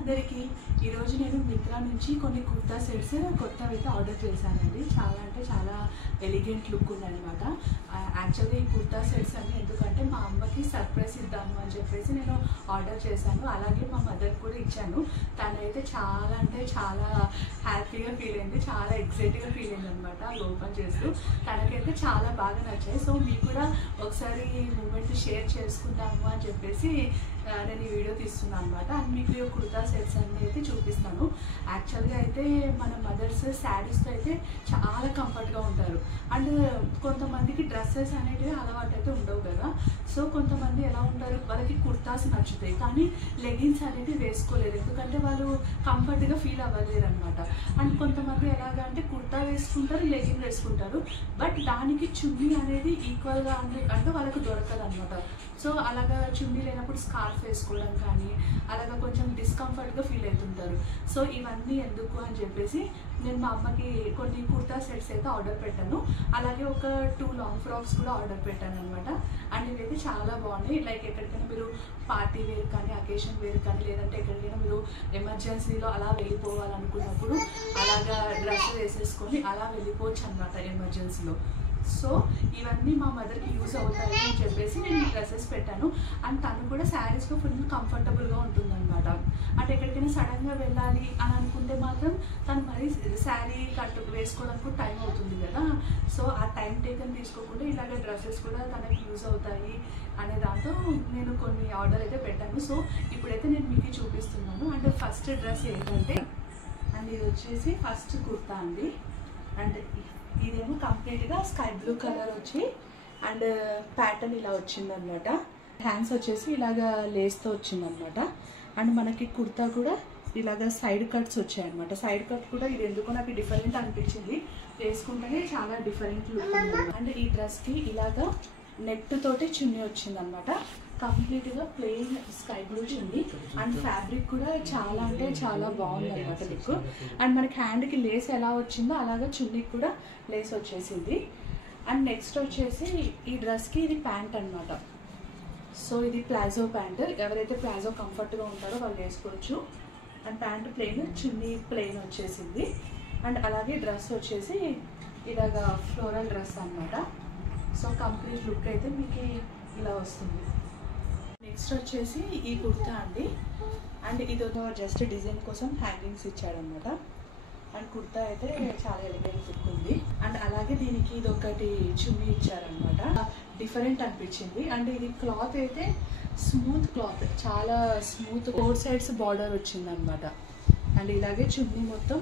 అందరికీ ఈరోజు నేను మిత్రా నుంచి కొన్ని కుర్తా సెట్స్ కొత్తవైతే ఆర్డర్ చేశానండి. చాలా ఎలిగెంట్ లుక్ ఉందన్నమాట. యాక్చువల్లీ ఈ కుర్తా సెట్స్ అన్ని ఎందుకంటే మా అమ్మకి సర్ప్రైజ్ ఇద్దాము అని చెప్పేసి నేను ఆర్డర్ చేశాను. అలాగే మా మదర్ కూడా ఇచ్చాను. తనైతే చాలా హ్యాపీగా ఫీల్ అయింది, చాలా ఎక్సైట్గా ఫీల్ అయింది అనమాట. అది ఓపెన్ చేస్తూ తనకైతే చాలా బాగా నచ్చాయి. సో మీకు కూడా ఒకసారి ఈ మూమెంట్ షేర్ చేసుకుందాము అని చెప్పేసి నేను ఈ వీడియో తీస్తున్నాను అనమాట. అండ్ మీకు ఈ కుర్తా సెట్స్ అన్నీ అయితే చూపిస్తాను. యాక్చువల్గా అయితే మన మదర్స్ శారీస్తో అయితే చాలా కంఫర్ట్గా ఉంటారు. అండ్ కొంతమందికి డ్రెస్సెస్ అనేటివి అలవాటు అయితే ఉండవు కదా. సో కొంతమంది ఎలా ఉంటారు, వాళ్ళకి కుర్తాస్ నచ్చుతాయి కానీ లెగిన్స్ అనేవి వేసుకోలేరు, ఎందుకంటే వాళ్ళు కంఫర్ట్గా ఫీల్ అవ్వలేరు అనమాట. అండ్ కొంతమంది ఎలాగా అంటే కుర్తా వేసుకుంటారు, లెగిన్ వేసుకుంటారు, బట్ దానికి చున్నీ అనేది ఈక్వల్గా అంటే వాళ్ళకి దొరకదు అనమాట. సో అలాగా చున్నీ లేనప్పుడు స్కార్ఫ్ వేసుకోవడం కానీ అలాగా కొంచెం డిస్కంఫర్ట్గా ఫీల్ అవుతుంటారు. సో ఇవన్నీ ఎందుకు అని చెప్పేసి నేను మా అమ్మకి కొన్ని కుర్తా సెట్స్ అయితే ఆర్డర్ పెట్టాను. అలాగే ఒక 2 లాంగ్ ఫ్రాక్స్ కూడా ఆర్డర్ పెట్టాను అనమాట. అండ్ ఇవైతే చాలా బాగున్నాయి. లైక్ ఎక్కడికైనా మీరు పార్టీ వేర్ కానీ అకేషన్ వేర్ కానీ లేదంటే ఎక్కడికైనా మీరు ఎమర్జెన్సీలో అలా వెళ్ళిపోవాలనుకున్నప్పుడు అలాగా డ్రెస్ వేసేసుకొని అలా వెళ్ళిపోవచ్చు అనమాట ఎమర్జెన్సీలో. సో ఇవన్నీ మా మదర్కి యూజ్ అవుతాయి అని చెప్పేసి నేను ఈ డ్రెస్సెస్ పెట్టాను. అండ్ తను కూడా శారీస్లో ఫుల్ కంఫర్టబుల్గా ఉంటుందన్నమాట. అంటే ఎక్కడికైనా సడన్గా వెళ్ళాలి అని అనుకుంటే మాత్రం తను మరీ శారీ వేసుకోవడానికి టైం అవుతుంది కదా. సో ఆ టైం టేకన్ తీసుకోకుండా ఇలాగ డ్రెస్సెస్ కూడా తనకి యూజ్ అవుతాయి అనే దాంతో నేను కొన్ని ఆర్డర్ అయితే పెట్టాను. సో ఇప్పుడైతే నేను మీకు చూపిస్తున్నాను. అండ్ ఫస్ట్ డ్రెస్ ఏంటంటే, అండ్ ఇది వచ్చేసి ఫస్ట్ కుర్తా అండి. అండ్ ఇదేమో కంప్లీట్గా స్కై బ్లూ కలర్ వచ్చి అండ్ ప్యాటర్న్ ఇలా వచ్చిందనమాట. హ్యాండ్స్ వచ్చేసి ఇలాగా లేస్తో వచ్చిందనమాట. అండ్ మనకి కుర్తా కూడా ఇలాగ సైడ్ కట్స్ వచ్చాయన్నమాట. సైడ్ కట్ కూడా ఇది ఎందుకో నాకు డిఫరెంట్ అనిపించింది, వేసుకుంటేనే చాలా డిఫరెంట్ లుక్ ఉంది. అండ్ ఈ డ్రెస్కి ఇలాగా నెట్ తోటి చున్నీ వచ్చిందనమాట. కంప్లీట్గా plain sky blue chunni. And fabric కూడా చాలా బాగుంది అనమాట లుక్. అండ్ మనకి హ్యాండ్కి లేస్ ఎలా వచ్చిందో అలాగా చున్నీకి కూడా లేస్ వచ్చేసింది. అండ్ నెక్స్ట్ వచ్చేసి ఈ డ్రెస్కి ఇది ప్యాంట్ అనమాట. సో ఇది ప్లాజో ప్యాంట్, ఎవరైతే ప్లాజో కంఫర్ట్గా ఉంటారో వాళ్ళు వేసుకోవచ్చు. And pant plain, chunni plain వచ్చేసింది. అండ్ అలాగే డ్రెస్ వచ్చేసి ఇలాగా ఫ్లోరల్ డ్రెస్ అనమాట. సో కంప్లీట్ లుక్ అయితే మీకు ఇలా వస్తుంది. నెక్స్ట్ వచ్చేసి ఈ కుర్తా అండి. అండ్ ఇది జస్ట్ డిజైన్ కోసం హ్యాంగింగ్స్ ఇచ్చాడనమాట. అండ్ కుర్తా అయితే చాలా ఎలిగెంట్ లుక్ ఉంది. అండ్ అలాగే దీనికి ఇది ఒకటి చున్నీ ఇచ్చారనమాట, డిఫరెంట్ అనిపించింది. అండ్ ఇది క్లాత్ అయితే స్మూత్ క్లాత్, చాలా స్మూత్ 4 సైడ్స్ బార్డర్ వచ్చిందనమాట. అండ్ ఇలాగే చున్నీ మొత్తం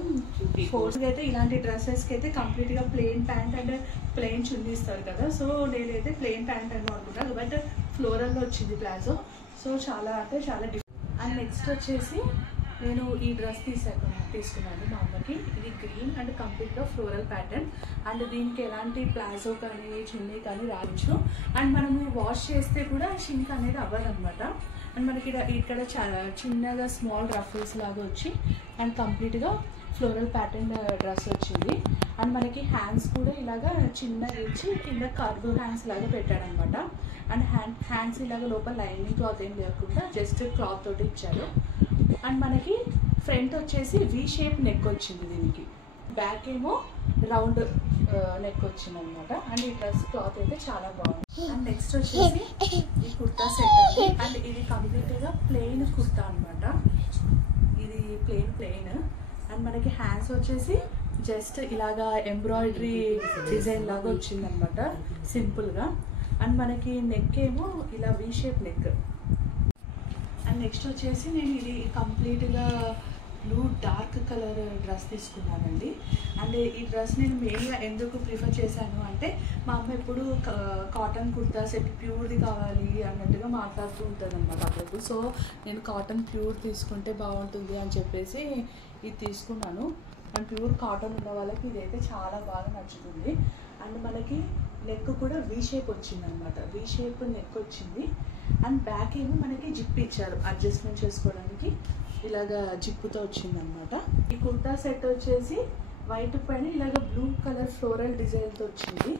4 అయితే ఇలాంటి డ్రెస్సెస్కి అయితే కంప్లీట్గా ప్లెయిన్ ప్యాంట్ అండ్ ప్లెయిన్ చున్నీ ఇస్తారు కదా. సో నేనైతే ప్లెయిన్ ప్యాంట్ అని అనుకుంటాను, బట్ ఫ్లోరల్లో వచ్చింది ప్లాజో. సో చాలా డిఫరెంట్. అండ్ నెక్స్ట్ వచ్చేసి నేను ఈ డ్రెస్ తీసుకున్నాను మా అమ్మకి. ఇది గ్రీన్ అండ్ కంప్లీట్గా ఫ్లోరల్ ప్యాటర్న్. అండ్ దీనికి ఎలాంటి ప్లాజో కానీ చున్నీ కానీ రావచ్చు. అండ్ మనము వాష్ చేస్తే కూడా షింక్ అనేది అవ్వదన్నమాట. అండ్ మనకి ఇక్కడ చిన్నగా స్మాల్ రఫల్స్ లాగా వచ్చి అండ్ కంప్లీట్గా ఫ్లోరల్ ప్యాటర్న్ డ్రెస్ వచ్చింది. అండ్ మనకి హ్యాండ్స్ కూడా ఇలాగా చిన్నగా ఇచ్చి కింద కర్వ్ హ్యాండ్స్ లాగా పెట్టాడనమాట. అండ్ హ్యాండ్స్ ఇలాగ లోపల లైనింగ్ క్లాత్ ఏం లేకుండా జస్ట్ క్లాత్ తోటి ఇచ్చారు. అండ్ మనకి ఫ్రంట్ వచ్చేసి వి షేప్ నెక్ వచ్చింది, దీనికి బ్యాక్ ఏమో రౌండ్ నెక్ వచ్చింది అనమాట. అండ్ ఈ డ్రెస్ క్లాత్ అయితే చాలా బాగుంది. అండ్ నెక్స్ట్ వచ్చేసి ఈ కుర్తా సెట్ అండి. అండ్ ఇది కంప్లీట్గా ప్లెయిన్ కుర్తా అనమాట. ఇది ప్లెయిన్. అండ్ మనకి హ్యాండ్స్ వచ్చేసి జస్ట్ ఇలాగా ఎంబ్రాయిడరీ డిజైన్ లాగా వచ్చిందనమాట సింపుల్గా. అండ్ మనకి నెక్ ఏమో ఇలా V shape neck. And next వచ్చేసి నేను ఇది కంప్లీట్గా బ్లూ డార్క్ కలర్ డ్రెస్ తీసుకున్నానండి. అండ్ ఈ డ్రెస్ నేను మెయిన్గా ఎందుకు ప్రిఫర్ చేశాను అంటే, మా అమ్మ ఎప్పుడు కాటన్ కుర్తా సెట్ ప్యూర్ది కావాలి అన్నట్టుగా మాట్లాడుతూ ఉంటుంది అనమాట అప్పుడు. సో నేను కాటన్ ప్యూర్ తీసుకుంటే బాగుంటుంది అని చెప్పేసి ఇది తీసుకున్నాను. అండ్ ప్యూర్ కాటన్ ఉన్న వాళ్ళకి ఇదైతే చాలా బాగా నచ్చుతుంది. అండ్ మనకి నెక్ కూడా వీ షేప్ వచ్చింది అనమాట, వీ షేప్ నెక్ వచ్చింది. అండ్ బ్యాక్ ఏమో మనకి జిప్ ఇచ్చారు అడ్జస్ట్మెంట్ చేసుకోవడానికి, ఇలాగా జిప్పుతో వచ్చిందనమాట. ఈ కుర్తా సెట్ వచ్చేసి వైట్ పైన ఇలాగ బ్లూ కలర్ ఫ్లోరల్ డిజైన్తో వచ్చింది.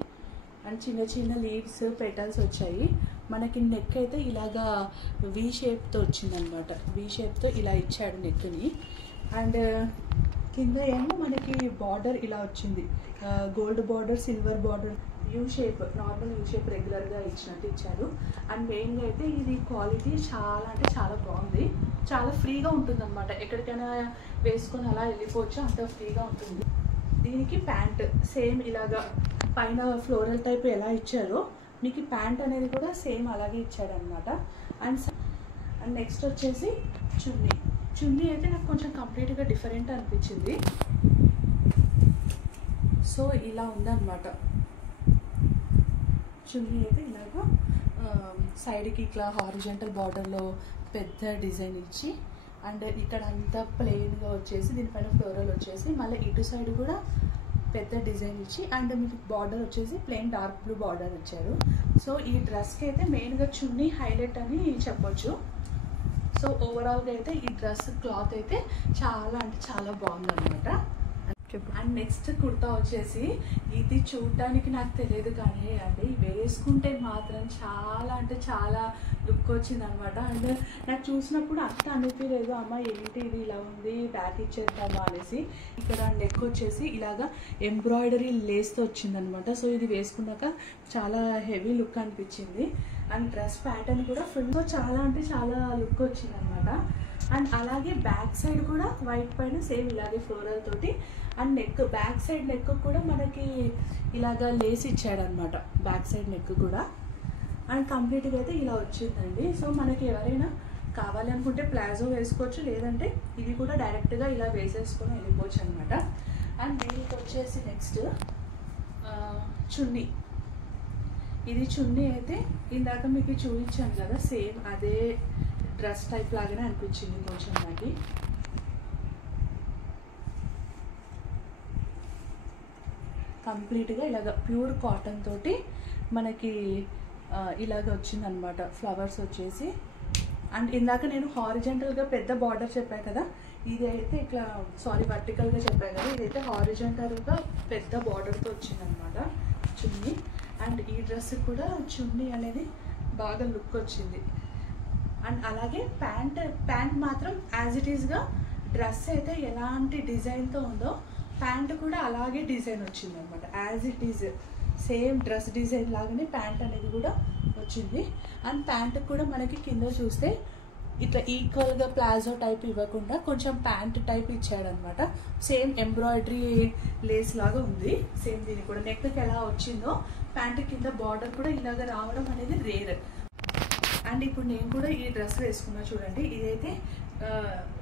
అండ్ చిన్న లీవ్స్ పెటల్స్ వచ్చాయి. మనకి నెక్ అయితే ఇలాగా వి షేప్తో వచ్చిందనమాట. వి షేప్తో ఇలా ఇచ్చాడు నెక్ని. అండ్ కింద ఏమో మనకి బార్డర్ ఇలా వచ్చింది, gold border, silver border, U shape, normal U shape రెగ్యులర్గా ఇచ్చినట్టు ఇచ్చారు. అండ్ మెయిన్గా అయితే ఇది క్వాలిటీ చాలా అంటే చాలా బాగుంది, చాలా ఫ్రీగా ఉంటుంది అనమాట. ఎక్కడికైనా వేసుకొని అలా వెళ్ళిపోవచ్చు, అంత ఫ్రీగా ఉంటుంది. దీనికి ప్యాంట్ సేమ్ ఇలాగా పైన ఫ్లోరల్ టైప్ ఎలా ఇచ్చారో మీకు ప్యాంట్ అనేది కూడా సేమ్ అలాగే ఇచ్చాడనమాట. అండ్ నెక్స్ట్ వచ్చేసి చున్నీ. చున్నీ అయితే నాకు కొంచెం కంప్లీట్గా డిఫరెంట్ అనిపించింది. సో ఇలా ఉందన్నమాట చున్నీ అయితే. ఇలాగా సైడ్కి ఇట్లా హారిజంటల్ బార్డర్లో పెద్ద డిజైన్ ఇచ్చి, అండ్ ఇక్కడ అంతా ప్లెయిన్గా వచ్చేసి దీనిపైన ఫ్లోరల్ వచ్చేసి మళ్ళీ ఇటు సైడ్ కూడా పెద్ద డిజైన్ ఇచ్చి, అండ్ మీకు బార్డర్ వచ్చేసి ప్లెయిన్ డార్క్ బ్లూ బార్డర్ ఇచ్చారు. సో ఈ డ్రెస్కి అయితే మెయిన్గా చున్నీ హైలైట్ అని చెప్పొచ్చు. సో ఓవరాల్గా అయితే ఈ డ్రెస్ క్లాత్ అయితే చాలా అంటే చాలా బాగుందన్నమాట. అండ్ నెక్స్ట్ కుర్తా వచ్చేసి ఇది చూడటానికి నాకు తెలియదు కానీ అండి వేసుకుంటే మాత్రం చాలా అంటే చాలా లుక్ వచ్చింది అనమాట. అండ్ నాకు చూసినప్పుడు అంత అనిపించలేదు, అమ్మ ఏంటి ఇది ఇలా ఉంది, బ్యాక్ ఇచ్చేద్దామా అనేసి. ఇక్కడ నెక్ వచ్చేసి ఇలాగా ఎంబ్రాయిడరీ లేస్తో వచ్చిందనమాట. సో ఇది వేసుకున్నాక చాలా హెవీ లుక్ అనిపించింది. అండ్ డ్రెస్ ప్యాటర్న్ కూడా ఫుల్గా చాలా అంటే చాలా లుక్ వచ్చింది అనమాట. అండ్ అలాగే బ్యాక్ సైడ్ కూడా వైట్ పైన సేమ్ ఇలాగే ఫ్లోరల్ తోటి, and neck back side neck కూడా మనకి ఇలాగా లేస్ ఇచ్చాడనమాట బ్యాక్ సైడ్ నెక్ కూడా. అండ్ కంప్లీట్గా అయితే ఇలా వచ్చిందండి. సో మనకి ఎవరైనా కావాలి అనుకుంటే ప్లాజో వేసుకోవచ్చు, లేదంటే ఇది కూడా డైరెక్ట్గా ఇలా వేసేసుకొని వెళ్ళిపోవచ్చు అనమాట. అండ్ దీనికి వచ్చేసి నెక్స్ట్ చున్నీ. ఇది చున్నీ అయితే ఇందాక మీకు చూపించాను కదా, సేమ్ అదే డ్రెస్ టైప్ లాగానే అనిపించింది కొంచెం నాకు. కంప్లీట్గా ఇలాగ ప్యూర్ కాటన్ తోటి మనకి ఇలాగ వచ్చిందనమాట ఫ్లవర్స్ వచ్చేసి. అండ్ ఇందాక నేను హారిజంటల్గా పెద్ద బార్డర్ చెప్పాను కదా, ఇది అయితే ఇట్లా వర్టికల్గా చెప్పాను కదా, ఇదైతే హారిజంటల్గా పెద్ద బార్డర్తో వచ్చిందనమాట చున్నీ. అండ్ ఈ డ్రెస్ కూడా చున్నీ అనేది బాగా లుక్ వచ్చింది. అండ్ అలాగే ప్యాంట్ మాత్రం యాజ్ ఇట్ ఈస్గా డ్రెస్ అయితే ఎలాంటి డిజైన్తో ఉందో ప్యాంట్ కూడా అలాగే డిజైన్ వచ్చింది అనమాట. As it is same dress design లాగానే ప్యాంట్ అనేది కూడా వచ్చింది. అండ్ ప్యాంట్ కూడా మనకి కింద చూస్తే ఇట్లా ఈక్వల్గా ప్లాజో టైప్ ఇవ్వకుండా కొంచెం ప్యాంట్ టైప్ ఇచ్చాడనమాట. సేమ్ ఎంబ్రాయిడరీ లేస్ లాగా ఉంది. సేమ్ దీనికి కూడా నెక్కి ఎలా వచ్చిందో ప్యాంట్ కింద బార్డర్ కూడా ఇలాగ రావడం అనేది రేర్. అండ్ ఇప్పుడు నేను కూడా ఈ డ్రెస్ వేసుకున్నా చూడండి, ఇదైతే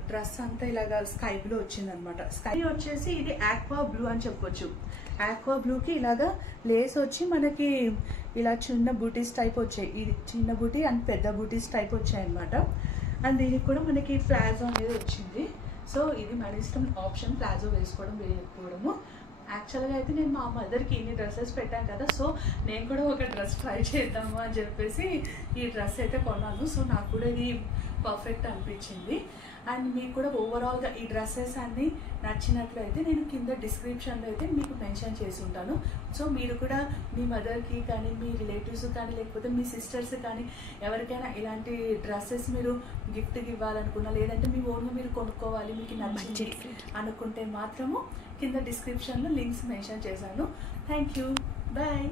డ్రెస్ అంతా ఇలాగా స్కై బ్లూ వచ్చిందనమాట. స్కై వచ్చేసి ఇది ఆక్వా బ్లూ అని చెప్పొచ్చు. ఆక్వా బ్లూకి ఇలాగా లేస్ వచ్చి మనకి ఇలా చిన్న బూటీస్ టైప్ వచ్చాయి. ఇది చిన్న బూటీ అండ్ పెద్ద బూటీస్ టైప్ వచ్చాయి అనమాట. అండ్ దీనికి కూడా మనకి ప్లాజో అనేది వచ్చింది. సో ఇది మన ఇష్టం, ఆప్షన్ ప్లాజో వేసుకోవడం వేయకపోవడము. యాక్చువల్గా అయితే నేను మా మదర్కి ఇన్ని డ్రెస్సెస్ పెట్టాను కదా, సో నేను కూడా ఒక డ్రెస్ ట్రై చేద్దాము అని చెప్పేసి ఈ డ్రెస్ అయితే కొన్నాను. సో నాకు కూడా ఇది పర్ఫెక్ట్ అనిపించింది. అండ్ మీకు కూడా ఓవరాల్గా ఈ డ్రెస్సెస్ అన్నీ నచ్చినట్లయితే నేను కింద డిస్క్రిప్షన్లో అయితే మీకు మెన్షన్ చేసి ఉంటాను. సో మీరు కూడా మీ మదర్కి కానీ, మీ రిలేటివ్స్ కానీ, లేకపోతే మీ సిస్టర్స్ కానీ ఎవరికైనా ఇలాంటి డ్రెస్సెస్ మీరు గిఫ్ట్కి ఇవ్వాలనుకున్నా, లేదంటే మీ ఓన్గా మీరు కొనుక్కోవాలి మీకు నచ్చింది అనుకుంటే మాత్రము కింద డిస్క్రిప్షన్లో లింక్స్ మెన్షన్ చేశాను. Thank you, bye.